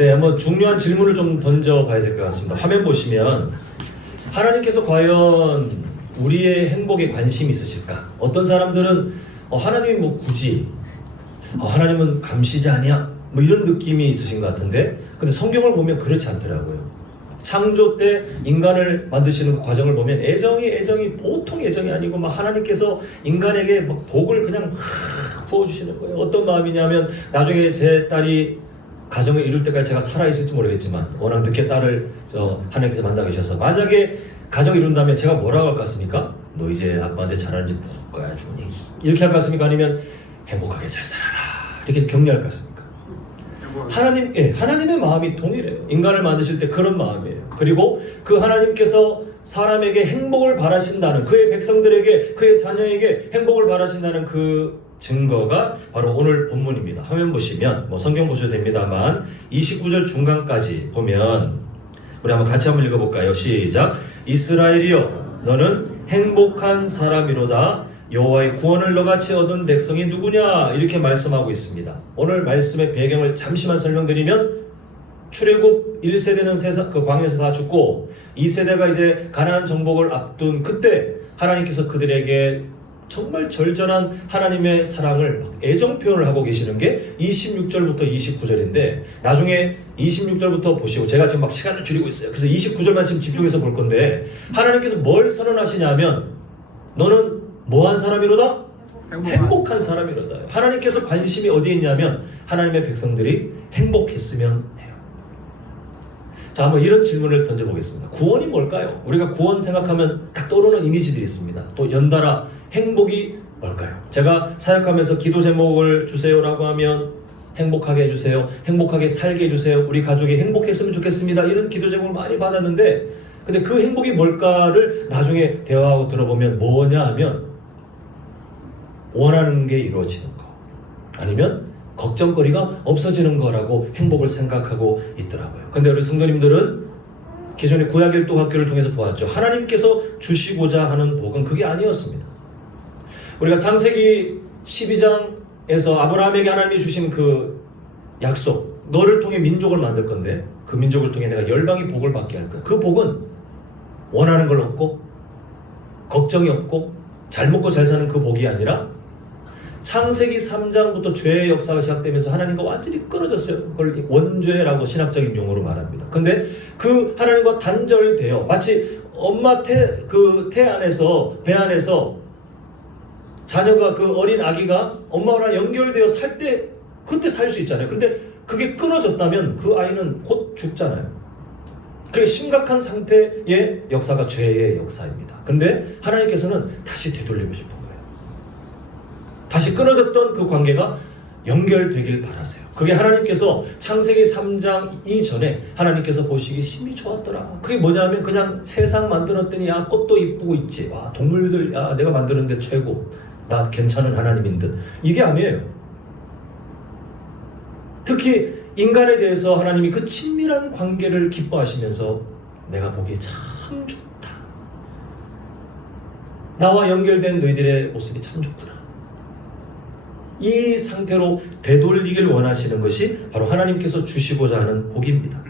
네, 한번 중요한 질문을 좀 던져봐야 될 것 같습니다. 화면 보시면 하나님께서 과연 우리의 행복에 관심이 있으실까? 어떤 사람들은 하나님이 뭐 굳이 하나님은 감시자 아니야? 뭐 이런 느낌이 있으신 것 같은데, 근데 성경을 보면 그렇지 않더라고요. 창조 때 인간을 만드시는 그 과정을 보면 애정이 보통 애정이 아니고 막 하나님께서 인간에게 막 복을 그냥 막 부어주시는 거예요. 어떤 마음이냐면, 나중에 제 딸이 가정을 이룰 때까지 제가 살아있을지 모르겠지만 워낙 늦게 딸을 하나님께서 만나 계셔서, 만약에 가정을 이룬다면 제가 뭐라고 할 것 같습니까? 너 이제 아빠한테 잘하는지 볼 거야 주니, 이렇게 할 것 같습니까? 아니면 행복하게 잘 살아라 이렇게 격려할 것 같습니까? 하나님의 마음이 동일해요. 인간을 만드실 때 그런 마음이에요. 그리고 그 하나님께서 사람에게 행복을 바라신다는, 그의 백성들에게, 그의 자녀에게 행복을 바라신다는 그 증거가 바로 오늘 본문입니다. 화면 보시면 성경 보셔도 됩니다만 29절 중간까지 보면 우리 한번 같이 한번 읽어볼까요? 시작. 이스라엘이여 너는 행복한 사람이로다. 여호와의 구원을 너같이 얻은 백성이 누구냐? 이렇게 말씀하고 있습니다. 오늘 말씀의 배경을 잠시만 설명드리면, 출애굽 1세대는 그 광야에서 다 죽고 2세대가 이제 가나안 정복을 앞둔 그때 하나님께서 그들에게 정말 절절한 하나님의 사랑을 애정 표현을 하고 계시는 게 26절부터 29절인데, 나중에 26절부터 보시고, 제가 지금 막 시간을 줄이고 있어요. 그래서 29절만 지금 집중해서 볼 건데, 하나님께서 뭘 선언하시냐면 너는 뭐한 사람이로다? 행복한 사람이로다. 하나님께서 관심이 어디에 있냐면 하나님의 백성들이 행복했으면 해요. 자, 한번 이런 질문을 던져보겠습니다. 구원이 뭘까요? 우리가 구원 생각하면 딱 떠오르는 이미지들이 있습니다. 또 연달아 행복이 뭘까요? 제가 사역하면서 기도 제목을 주세요라고 하면 행복하게 해주세요, 행복하게 살게 해주세요, 우리 가족이 행복했으면 좋겠습니다, 이런 기도 제목을 많이 받았는데, 근데 그 행복이 뭘까를 나중에 대화하고 들어보면 뭐냐 하면 원하는 게 이루어지는 거, 아니면 걱정거리가 없어지는 거라고 행복을 생각하고 있더라고요. 근데 우리 성도님들은 기존의 구약일도 학교를 통해서 보았죠. 하나님께서 주시고자 하는 복은 그게 아니었습니다. 우리가 창세기 12장에서 아브라함에게 하나님이 주신 그 약속, 너를 통해 민족을 만들 건데 그 민족을 통해 내가 열방이 복을 받게 할 거야. 그 복은 원하는 걸 얻고 걱정이 없고 잘 먹고 잘 사는 그 복이 아니라, 창세기 3장부터 죄의 역사가 시작되면서 하나님과 완전히 끊어졌어요. 그걸 원죄라고 신학적인 용어로 말합니다. 근데 그 하나님과 단절되어, 마치 엄마 배 안에서 자녀가, 그 어린 아기가 엄마랑 연결되어 살 때, 그때 살 수 있잖아요. 근데 그게 끊어졌다면 그 아이는 곧 죽잖아요. 그게 심각한 상태의 역사가 죄의 역사입니다. 근데 하나님께서는 다시 되돌리고 싶은 거예요. 다시 끊어졌던 그 관계가 연결되길 바라세요. 그게 하나님께서 창세기 3장 이전에 하나님께서 보시기 심히 좋았더라. 그게 뭐냐면 그냥 세상 만들었더니 야 꽃도 이쁘고 있지, 와 동물들 야 내가 만드는데 최고, 나 괜찮은 하나님인 듯, 이게 아니에요. 특히 인간에 대해서 하나님이 그 친밀한 관계를 기뻐하시면서 내가 보기에 참 좋다, 나와 연결된 너희들의 모습이 참 좋구나, 이 상태로 되돌리길 원하시는 것이 바로 하나님께서 주시고자 하는 복입니다.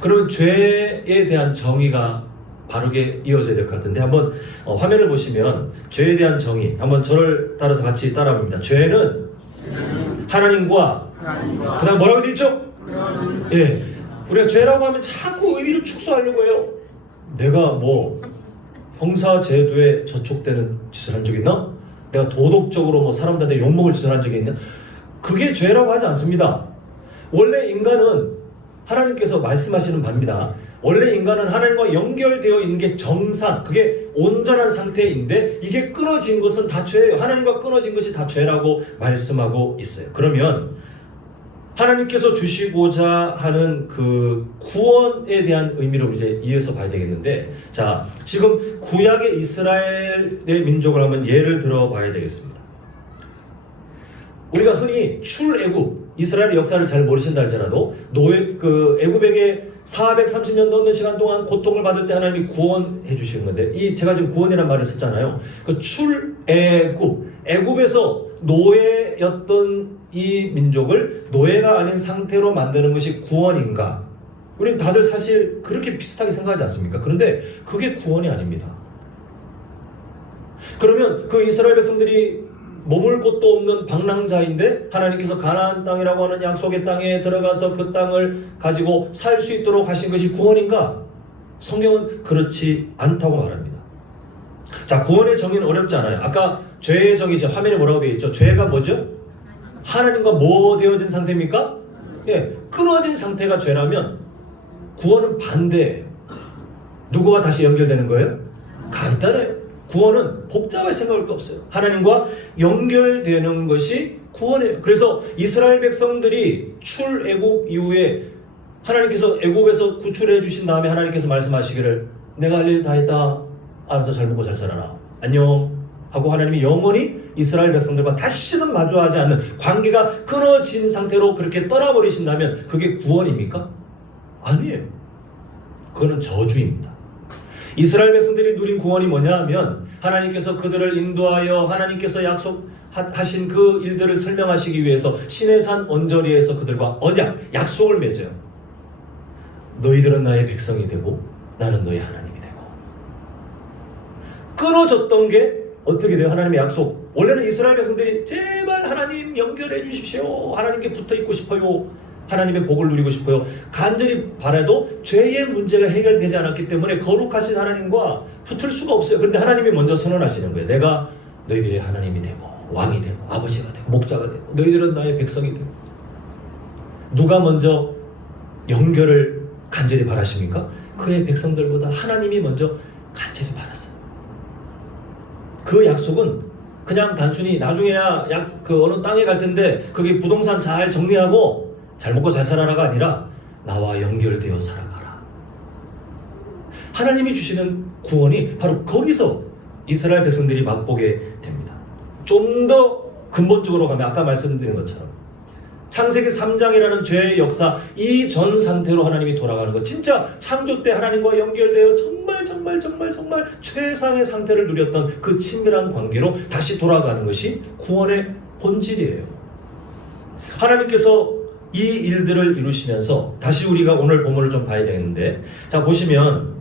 그러면 죄에 대한 정의가 바르게 이어져야 될 것 같은데, 한번 화면을 보시면 죄에 대한 정의, 한번 저를 따라서 같이 따라합니다. 죄는 하나님과 그 다음 뭐라고 되어 있죠? 예, 우리가 죄라고 하면 자꾸 의미를 축소하려고 해요. 내가 뭐 형사제도에 저촉되는 짓을 한 적이 있나? 내가 도덕적으로 사람들한테 욕먹을 짓을 한 적이 있냐? 그게 죄라고 하지 않습니다. 원래 인간은 하나님께서 말씀하시는 바입니다. 원래 인간은 하나님과 연결되어 있는 게 정상, 그게 온전한 상태인데 이게 끊어진 것은 다 죄예요. 하나님과 끊어진 것이 다 죄라고 말씀하고 있어요. 그러면 하나님께서 주시고자 하는 그 구원에 대한 의미를 이제 이어서 봐야 되겠는데, 자, 지금 구약의 이스라엘의 민족을 한번 예를 들어 봐야 되겠습니다. 우리가 흔히 출애굽, 이스라엘의 역사를 잘 모르신다 할지라도 애굽에게 430년 넘는 시간 동안 고통을 받을 때 하나님이 구원해 주시는 건데, 제가 지금 구원이라는 말을 썼잖아요. 그 출애굽, 애굽에서 노예였던 이 민족을 노예가 아닌 상태로 만드는 것이 구원인가? 우리는 다들 사실 그렇게 비슷하게 생각하지 않습니까? 그런데 그게 구원이 아닙니다. 그러면 그 이스라엘 백성들이 머물 곳도 없는 방랑자인데 하나님께서 가나안 땅이라고 하는 약속의 땅에 들어가서 그 땅을 가지고 살 수 있도록 하신 것이 구원인가? 성경은 그렇지 않다고 말합니다. 자, 구원의 정의는 어렵지 않아요. 아까 죄의 정의죠. 화면에 뭐라고 되어 있죠? 죄가 뭐죠? 하나님과 뭐 되어진 상태입니까? 예, 끊어진 상태가 죄라면 구원은 반대예요. 누구와 다시 연결되는 거예요? 간단해요. 구원은 복잡하게 생각할 게 없어요. 하나님과 연결되는 것이 구원이에요. 그래서 이스라엘 백성들이 출애굽 이후에 하나님께서 애굽에서 구출해 주신 다음에 하나님께서 말씀하시기를 내가 할 일 다 했다. 알아서 잘 먹고 잘 살아라. 안녕. 하고 하나님이 영원히 이스라엘 백성들과 다시는 마주하지 않는 관계가 끊어진 상태로 그렇게 떠나버리신다면 그게 구원입니까? 아니에요. 그거는 저주입니다. 이스라엘 백성들이 누린 구원이 뭐냐 하면 하나님께서 그들을 인도하여 하나님께서 약속하신 그 일들을 설명하시기 위해서 시내산 언저리에서 그들과 언약, 약속을 맺어요. 너희들은 나의 백성이 되고 나는 너의 하나님이 되고. 끊어졌던 게 어떻게 돼요? 하나님의 약속. 원래는 이스라엘 백성들이 제발 하나님 연결해 주십시오. 하나님께 붙어 있고 싶어요. 하나님의 복을 누리고 싶어요. 간절히 바라도 죄의 문제가 해결되지 않았기 때문에 거룩하신 하나님과 붙을 수가 없어요. 그런데 하나님이 먼저 선언하시는 거예요. 내가 너희들의 하나님이 되고 왕이 되고 아버지가 되고 목자가 되고 너희들은 나의 백성이 되고. 누가 먼저 연결을 간절히 바라십니까? 그의 백성들보다 하나님이 먼저 간절히 바랐어요. 그 약속은 그냥 단순히 나중에야 그 어느 땅에 갈 텐데 거기 부동산 잘 정리하고 잘 먹고 잘 살아라가 아니라 나와 연결되어 살아가라. 하나님이 주시는 구원이 바로 거기서 이스라엘 백성들이 맛보게 됩니다. 좀 더 근본적으로 가면 아까 말씀드린 것처럼 창세기 3장이라는 죄의 역사 이전 상태로 하나님이 돌아가는 것, 진짜 창조 때 하나님과 연결되어 정말 최상의 상태를 누렸던 그 친밀한 관계로 다시 돌아가는 것이 구원의 본질이에요. 하나님께서 이 일들을 이루시면서 다시 우리가 오늘 본문을 좀 봐야 되겠는데, 자 보시면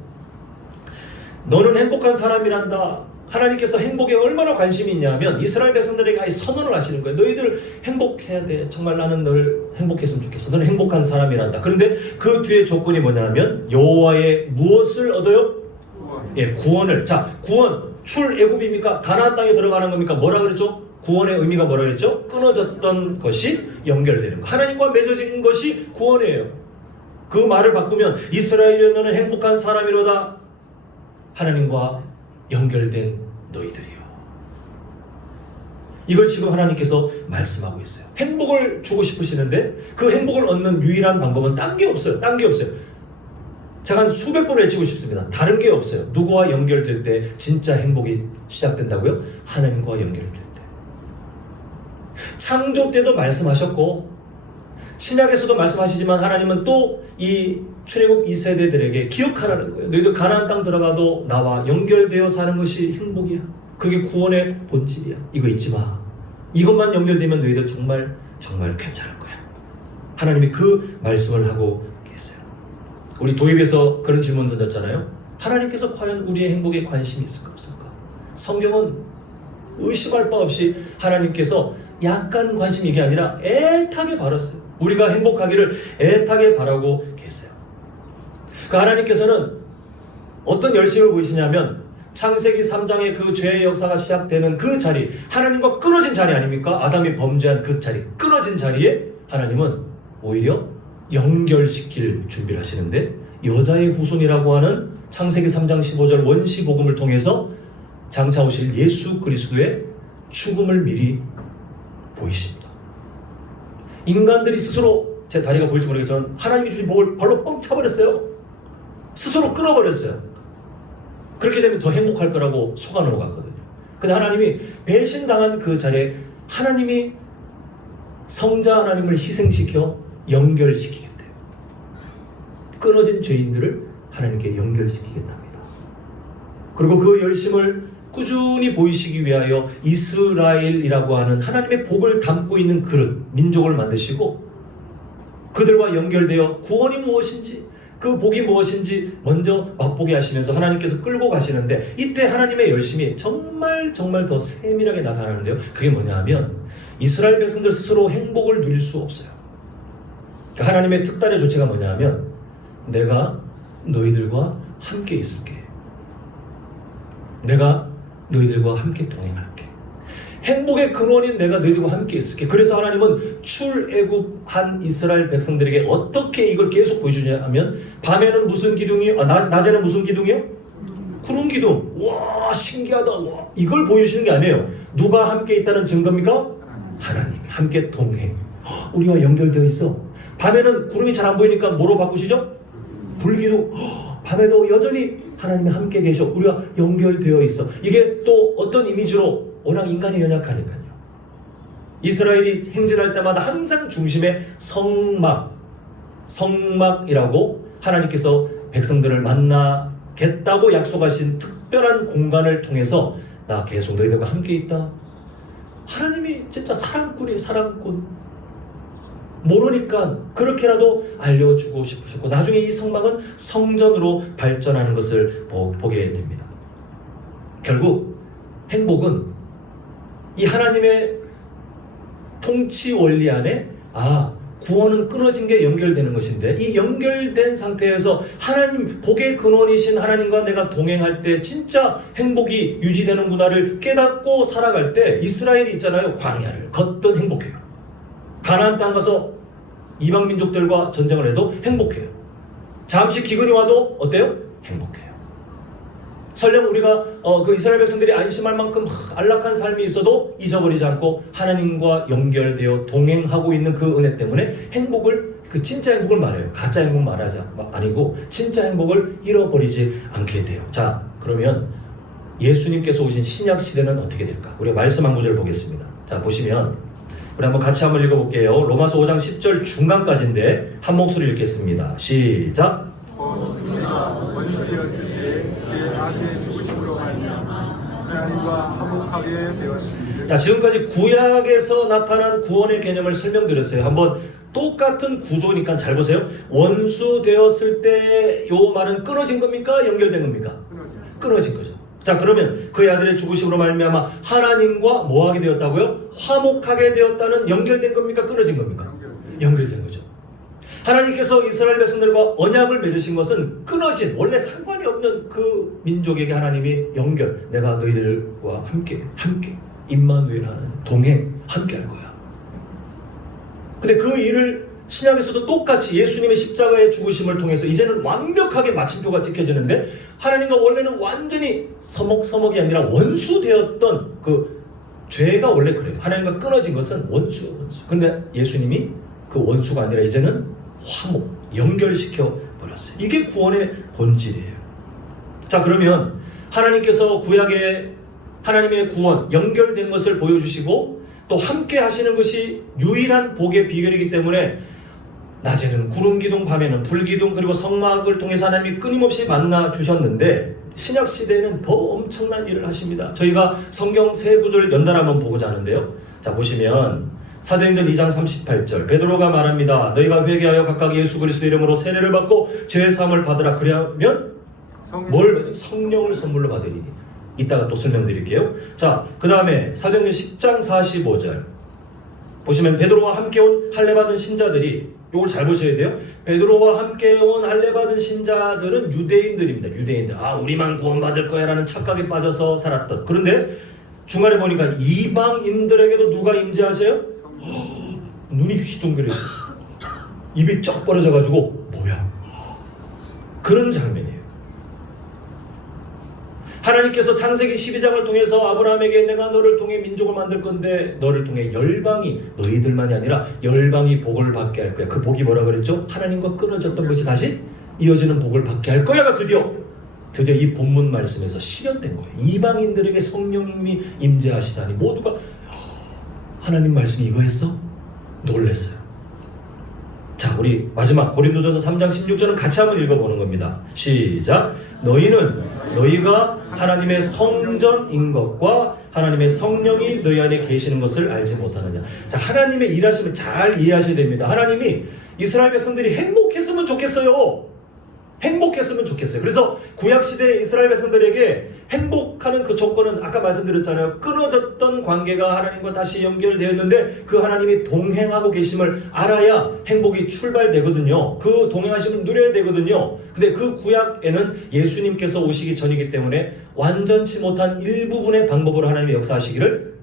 너는 행복한 사람이란다. 하나님께서 행복에 얼마나 관심이 있냐면 이스라엘 백성들에게 아예 선언을 하시는 거예요. 너희들 행복해야 돼. 정말 나는 널 행복했으면 좋겠어. 너는 행복한 사람이란다. 그런데 그 뒤에 조건이 뭐냐면 여호와의 무엇을 얻어요? 예, 구원을. 자, 구원 출애굽입니까? 가나안 땅에 들어가는 겁니까? 뭐라 그랬죠? 구원의 의미가 뭐라 그랬죠? 끊어졌던 것이 연결되는 것. 하나님과 맺어진 것이 구원이에요. 그 말을 바꾸면 이스라엘에 너는 행복한 사람이로다. 하나님과 연결된 너희들이요. 이걸 지금 하나님께서 말씀하고 있어요. 행복을 주고 싶으시는데 그 행복을 얻는 유일한 방법은 딴 게 없어요. 딴 게 없어요. 제가 한 수백 번 외치고 싶습니다. 다른 게 없어요. 누구와 연결될 때 진짜 행복이 시작된다고요? 하나님과 연결될 때. 창조 때도 말씀하셨고 신약에서도 말씀하시지만 하나님은 또 이 출애굽 2세대들에게 기억하라는 거예요. 너희들 가나안 땅 들어가도 나와 연결되어 사는 것이 행복이야. 그게 구원의 본질이야. 이거 잊지 마. 이것만 연결되면 너희들 정말 괜찮을 거야. 하나님이 그 말씀을 하고 계세요. 우리 도입에서 그런 질문 던졌잖아요. 하나님께서 과연 우리의 행복에 관심이 있을까 없을까? 성경은 의심할 바 없이 하나님께서 약간 관심이 이게 아니라 애타게 바랐어요. 우리가 행복하기를 애타게 바라고 계세요. 그 하나님께서는 어떤 열심을 보이시냐면 창세기 3장의 그 죄의 역사가 시작되는 그 자리, 하나님과 끊어진 자리 아닙니까? 아담이 범죄한 그 자리, 끊어진 자리에 하나님은 오히려 연결시킬 준비를 하시는데 여자의 후손이라고 하는 창세기 3장 15절 원시복음을 통해서 장차 오실 예수 그리스도의 죽음을 미리 보이십니다. 인간들이 스스로, 제 다리가 보일지 모르겠지만 하나님이 주신 복을 발로 뻥 차버렸어요. 스스로 끊어버렸어요. 그렇게 되면 더 행복할 거라고 속아놓은 것 같거든요. 근데 하나님이 배신당한 그 자리에 하나님이 성자 하나님을 희생시켜 연결시키겠대요. 끊어진 죄인들을 하나님께 연결시키겠답니다. 그리고 그 열심을 꾸준히 보이시기 위하여 이스라엘이라고 하는 하나님의 복을 담고 있는 그릇, 민족을 만드시고 그들과 연결되어 구원이 무엇인지 그 복이 무엇인지 먼저 맛보게 하시면서 하나님께서 끌고 가시는데, 이때 하나님의 열심이 정말 더 세밀하게 나타나는데요. 그게 뭐냐 하면 이스라엘 백성들 스스로 행복을 누릴 수 없어요. 그러니까 하나님의 특단의 조치가 뭐냐 하면 내가 너희들과 함께 있을게. 내가 너희들과 함께 동행할게. 행복의 근원인 내가 너희들과 함께 있을게. 그래서 하나님은 출애굽한 이스라엘 백성들에게 어떻게 이걸 계속 보여주냐 하면 밤에는 무슨 기둥이요? 낮에는 무슨 기둥이요? 구름 기둥. 와, 신기하다. 와, 이걸 보여주시는 게 아니에요. 누가 함께 있다는 증거입니까? 하나님이 함께 동행. 우리와 연결되어 있어. 밤에는 구름이 잘 안 보이니까 뭐로 바꾸시죠? 불기둥. 밤에도 여전히 하나님이 함께 계셔. 우리가 연결되어 있어. 이게 또 어떤 이미지로? 워낙 인간이 연약하니까요. 이스라엘이 행진할 때마다 항상 중심에 성막이라고 하나님께서 백성들을 만나겠다고 약속하신 특별한 공간을 통해서 나 계속 너희들과 함께 있다. 하나님이 진짜 사랑꾼이에요. 사랑꾼. 모르니까 그렇게라도 알려주고 싶으셨고, 나중에 이 성막은 성전으로 발전하는 것을 보게 됩니다. 결국 행복은 이 하나님의 통치 원리 안에 구원은 끊어진 게 연결되는 것인데, 이 연결된 상태에서 하나님, 복의 근원이신 하나님과 내가 동행할 때 진짜 행복이 유지되는구나를 깨닫고 살아갈 때, 이스라엘이 있잖아요. 광야를 걷던 행복해요. 가나안 땅 가서 이방 민족들과 전쟁을 해도 행복해요. 잠시 기근이 와도 어때요? 행복해요. 설령 우리가 그 이스라엘 백성들이 안심할 만큼 안락한 삶이 있어도 잊어버리지 않고 하나님과 연결되어 동행하고 있는 그 은혜 때문에 행복을, 그 진짜 행복을 말해요. 가짜 행복 말하지 아니고 진짜 행복을 잃어버리지 않게 돼요. 자, 그러면 예수님께서 오신 신약 시대는 어떻게 될까? 우리가 말씀 한 구절 보겠습니다. 자, 보시면 우리 한번 같이 한번 읽어볼게요. 로마서 5장 10절 중간까지인데 한 목소리 읽겠습니다. 시작. 자, 지금까지 구약에서 나타난 구원의 개념을 설명드렸어요. 한번 똑같은 구조니까 잘 보세요. 원수 되었을 때 요 말은 끊어진 겁니까? 연결된 겁니까? 끊어진 거죠. 자, 그러면 그의 아들의 죽으심으로 말미암아 하나님과 뭐하게 되었다고요? 화목하게 되었다는, 연결된 겁니까? 끊어진 겁니까? 연결된 거죠. 하나님께서 이스라엘 백성들과 언약을 맺으신 것은 끊어진, 원래 상관이 없는 그 민족에게 하나님이 연결, 내가 너희들과 함께 임마누엘 하는 동행 함께 할 거야. 근데 그 일을 신약에서도 똑같이 예수님의 십자가의 죽으심을 통해서 이제는 완벽하게 마침표가 찍혀지는데, 하나님과 원래는 완전히 서먹이 아니라 원수 되었던 그 죄가 원래 그래요. 하나님과 끊어진 것은 원수예요, 원수. 근데 예수님이 그 원수가 아니라 이제는 화목, 연결시켜 버렸어요. 이게 구원의 본질이에요. 자, 그러면 하나님께서 구약의 하나님의 구원, 연결된 것을 보여주시고 또 함께 하시는 것이 유일한 복의 비결이기 때문에 낮에는 구름기둥, 밤에는 불기둥, 그리고 성막을 통해서 하나님이 끊임없이 만나 주셨는데, 신약 시대에는 더 엄청난 일을 하십니다. 저희가 성경 세 구절 연달아 한번 보고자 하는데요. 자, 보시면 사도행전 2장 38절 베드로가 말합니다. 너희가 회개하여 각각 예수 그리스도 이름으로 세례를 받고 죄 사함을 받으라. 그러면 성령을 선물로 받으리니. 이따가 또 설명드릴게요. 자, 그 다음에 사도행전 10장 45절 보시면 베드로와 함께 온 할례받은 신자들이, 이걸 잘 보셔야 돼요. 베드로와 함께 온 할례받은 신자들은 유대인들입니다. 유대인들. 우리만 구원받을 거야 라는 착각에 빠져서 살았던. 그런데 중간에 보니까 이방인들에게도 누가 임재하세요? 눈이 휘둥그레서 입이 쩍 벌어져가지고 뭐야? 그런 장면이에요. 하나님께서 창세기 12장을 통해서 아브라함에게 내가 너를 통해 민족을 만들 건데 너를 통해 열방이, 너희들만이 아니라 열방이 복을 받게 할 거야. 그 복이 뭐라 그랬죠? 하나님과 끊어졌던 것이 다시 이어지는 복을 받게 할 거야가 드디어 이 본문 말씀에서 실현된 거예요. 이방인들에게 성령님이 임재하시다니, 모두가 하나님 말씀이 이거였어? 놀랬어요. 자, 우리 마지막 고린도전서 3장 16절은 같이 한번 읽어보는 겁니다. 시작. 너희가 하나님의 성전인 것과 하나님의 성령이 너희 안에 계시는 것을 알지 못하느냐. 자, 하나님의 일하심을 잘 이해하셔야 됩니다. 하나님이 이스라엘 백성들이 행복했으면 좋겠어요. 행복했으면 좋겠어요. 그래서 구약시대의 이스라엘 백성들에게 행복하는 그 조건은 아까 말씀드렸잖아요. 끊어졌던 관계가 하나님과 다시 연결되었는데 그 하나님이 동행하고 계심을 알아야 행복이 출발되거든요. 그 동행하심을 누려야 되거든요. 근데 그 구약에는 예수님께서 오시기 전이기 때문에 완전치 못한 일부분의 방법으로 하나님이 역사하시기를,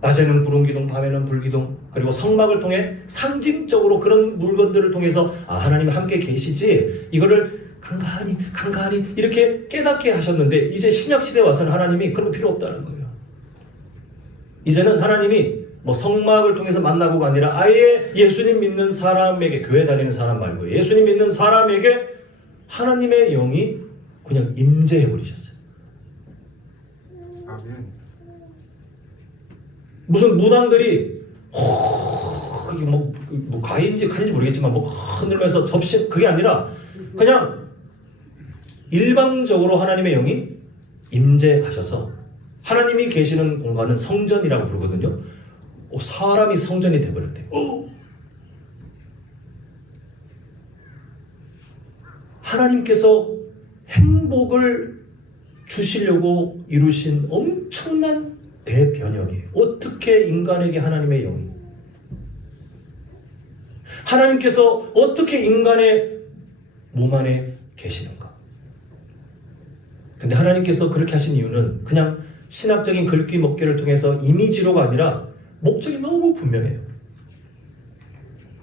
낮에는 구름기둥, 밤에는 불기둥, 그리고 성막을 통해 상징적으로 그런 물건들을 통해서 하나님이 함께 계시지, 이거를 간간히 이렇게 깨닫게 하셨는데, 이제 신약시대에 와서는 하나님이 그런 거 필요 없다는 거예요. 이제는 하나님이 뭐 성막을 통해서 만나고가 아니라 아예 예수님 믿는 사람에게, 교회 다니는 사람 말고 예수님 믿는 사람에게 하나님의 영이 그냥 임재해 버리셨어요. 무슨 무당들이 이게 뭐 가인지 칼인지 모르겠지만 뭐 흔들면서 접시, 그게 아니라 그냥 일방적으로 하나님의 영이 임재하셔서, 하나님이 계시는 공간은 성전이라고 부르거든요. 사람이 성전이 돼버렸대요. 하나님께서 행복을 주시려고 이루신 엄청난 대변혁이에요. 어떻게 인간에게 하나님의 영이, 하나님께서 어떻게 인간의 몸 안에 계시는가. 근데 하나님께서 그렇게 하신 이유는 그냥 신학적인 글귀 먹기를 통해서 이미지로가 아니라 목적이 너무 분명해요.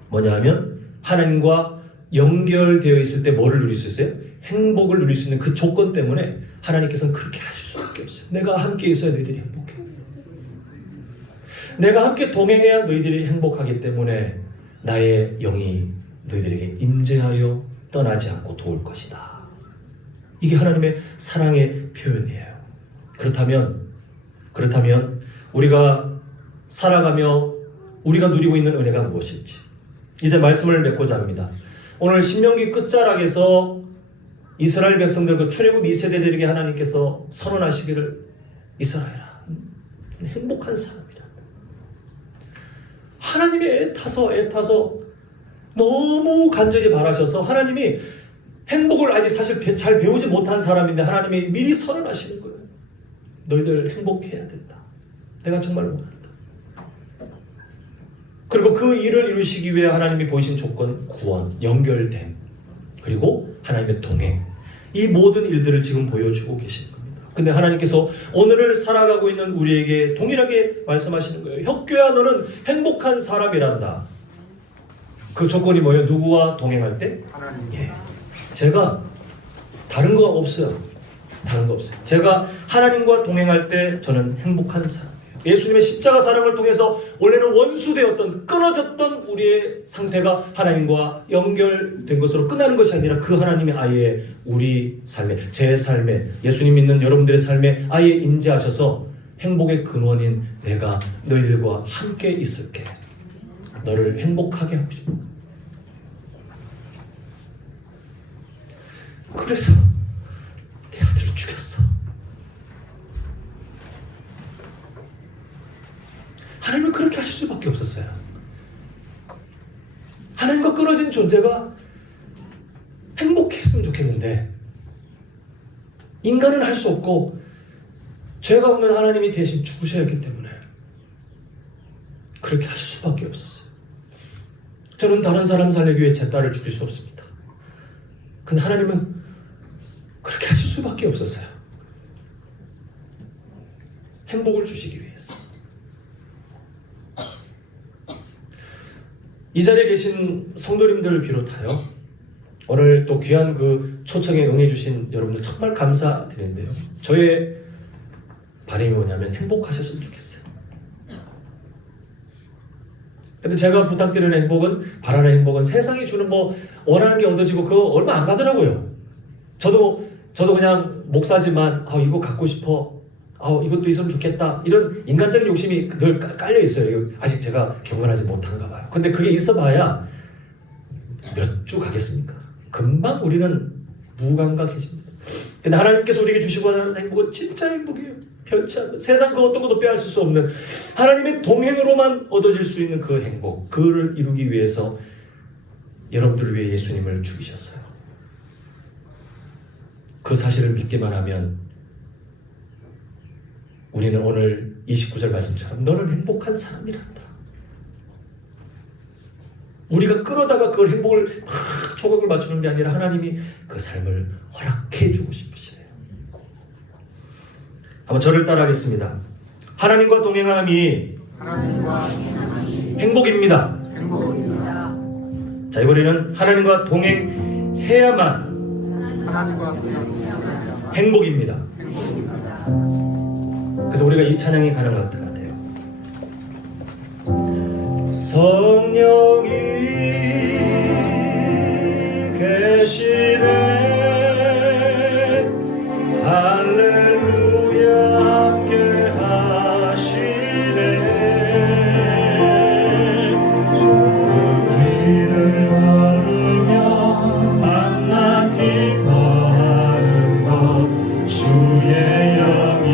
뭐냐 하면 하나님과 연결되어 있을 때 뭐를 누릴 수 있어요? 행복을 누릴 수 있는 그 조건 때문에 하나님께서는 그렇게 하실 수밖에 없어요. 내가 함께 있어야 너희들이 행복해. 내가 함께 동행해야 너희들이 행복하기 때문에 나의 영이 너희들에게 임재하여 떠나지 않고 도울 것이다. 이게 하나님의 사랑의 표현이에요. 그렇다면 우리가 살아가며 우리가 누리고 있는 은혜가 무엇일지 이제 말씀을 맺고자 합니다. 오늘 신명기 끝자락에서 이스라엘 백성들, 그 출애굽 2세대들에게 하나님께서 선언하시기를, 이스라엘아, 행복한 사람이다. 하나님이 애타서 너무 간절히 바라셔서, 하나님이 행복을 아직 사실 잘 배우지 못한 사람인데 하나님이 미리 선언하시는 거예요. 너희들 행복해야 된다. 내가 정말 원한다. 그리고 그 일을 이루시기 위해 하나님이 보이신 조건, 구원, 연결됨, 그리고 하나님의 동행, 이 모든 일들을 지금 보여주고 계신 겁니다. 근데 하나님께서 오늘을 살아가고 있는 우리에게 동일하게 말씀하시는 거예요. 혁규야, 너는 행복한 사람이란다. 그 조건이 뭐예요? 누구와 동행할 때? 하나님. 예. 제가 다른 거 없어요. 제가 하나님과 동행할 때 저는 행복한 사람이에요. 예수님의 십자가 사랑을 통해서 원래는 원수되었던, 끊어졌던 우리의 상태가 하나님과 연결된 것으로 끝나는 것이 아니라 그 하나님이 아예 우리 삶에, 제 삶에, 예수님 믿는 여러분들의 삶에 아예 임재하셔서 행복의 근원인 내가 너희들과 함께 있을게. 너를 행복하게 하고 싶어. 그래서 내 아들을 죽였어. 하나님은 그렇게 하실 수밖에 없었어요. 하나님과 끊어진 존재가 행복했으면 좋겠는데 인간은 할 수 없고 죄가 없는 하나님이 대신 죽으셔야 했기 때문에 그렇게 하실 수밖에 없었어요. 저는 다른 사람 살리기 위해 제 딸을 죽일 수 없습니다. 근데 하나님은 그렇게 하실 수밖에 없었어요. 행복을 주시기 위해서. 이 자리에 계신 성도님들을 비롯하여 오늘 또 귀한 그 초청에 응해주신 여러분들 정말 감사드리는데요. 저의 바람이 뭐냐면 행복하셨으면 좋겠어요. 근데 제가 부탁드리는 행복은, 바라는 행복은 세상이 주는 뭐 원하는 게 얻어지고 그거 얼마 안 가더라고요. 저도 그냥 목사지만 이거 갖고 싶어, 이것도 있으면 좋겠다, 이런 인간적인 욕심이 늘 깔려 있어요. 아직 제가 경건하지 못한가 봐요. 근데 그게 있어봐야 몇 주 가겠습니까? 금방 우리는 무감각해집니다. 근데 하나님께서 우리에게 주시고 하는 행복은 진짜 행복이에요. 변치 않는, 세상 그 어떤 것도 빼앗을 수 없는 하나님의 동행으로만 얻어질 수 있는 그 행복, 그를 이루기 위해서 여러분들을 위해 예수님을 죽이셨어요. 그 사실을 믿기만 하면 우리는 오늘 29절 말씀처럼 너는 행복한 사람이란다. 우리가 끌어다가 그걸 행복을 막 조각을 맞추는 게 아니라 하나님이 그 삶을 허락해 주고 싶으시네요. 한번 저를 따라하겠습니다. 하나님과 동행함이 행복입니다. 자, 이번에는 하나님과 동행해야만 행복입니다. 그래서 우리가 이 찬양이 가능할 것 같아요. 성령이 계시네 할렐루야 함께 하시네 좋은 길을 걸으며 만나 기뻐하는 것 주의 영이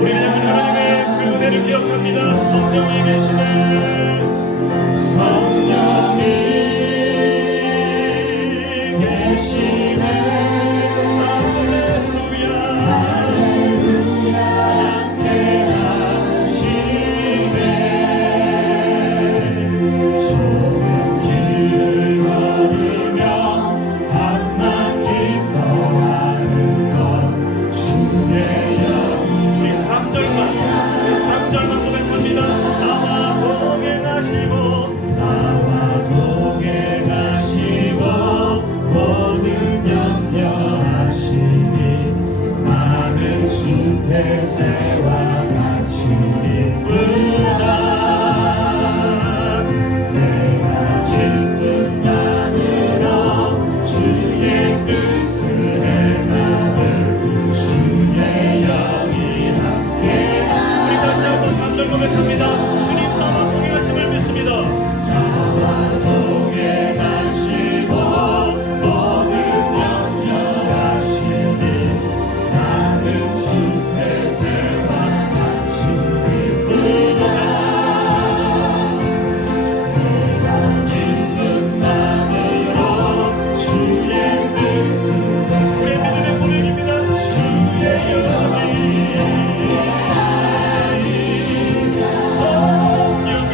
우리는 하나님의 그 은혜를 기억합니다. 성령이 계시네 성령이 계시네 할렐루야 할렐루야 함께 하시네 좋은 길을 걸으며 밤낮 기뻐하는 것 주의 영 우리 3절만 고백합니다. 나와 동행하시고 모든 염려하시니 많은 숲의 새와 같이 기쁘다 내가 기쁨만으로 주의 뜻을 행하는 주의 영이 함께하라 우리 다시 한번 3절 고백합니다. 주님 나와 동행하심을 믿습니다. 나와 동행하시고 모든 염려하시니 나는 숲의 새와 같이 기쁘도다 내가 기쁨만으로 주의 뜻을 우리의 믿음의 고백입니다. 주의 영이 성령이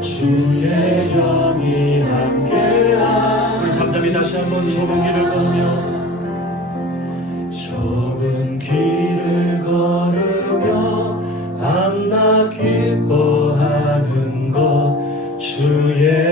주의 영이 함께하 우리 잠잠히 다시 한번 좁은 길을 걸으며 좁은 길을 걸으며 밤낮 기뻐하는 것 주의